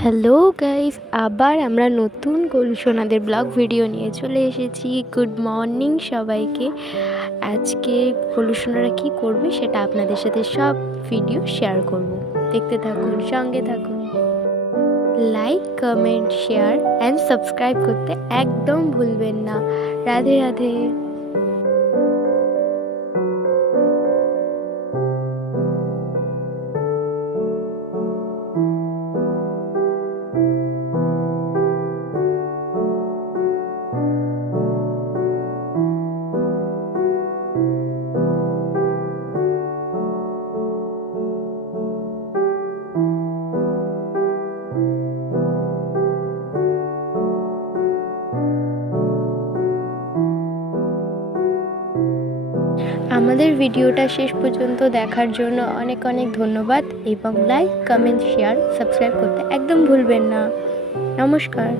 Hello guys, আবার আমরা নতুন কলুসোনাদের ব্লগ ভিডিও নিয়ে চলে এসেছি। গুড মর্নিং সবাইকে। আজকে কলুসোনারা কি করবে সেটা আপনাদের সাথে সব ভিডিও শেয়ার করব। দেখতে থাকুন, সঙ্গে থাকুন। Like, comment, share and subscribe করতে একদম ভুলবেন না। রাধে রাধে। আমাদের ভিডিওটা শেষ পর্যন্ত দেখার জন্য অনেক অনেক ধন্যবাদ এবং লাইক, কমেন্ট, শেয়ার, সাবস্ক্রাইব করতে একদম ভুলবেন না। নমস্কার।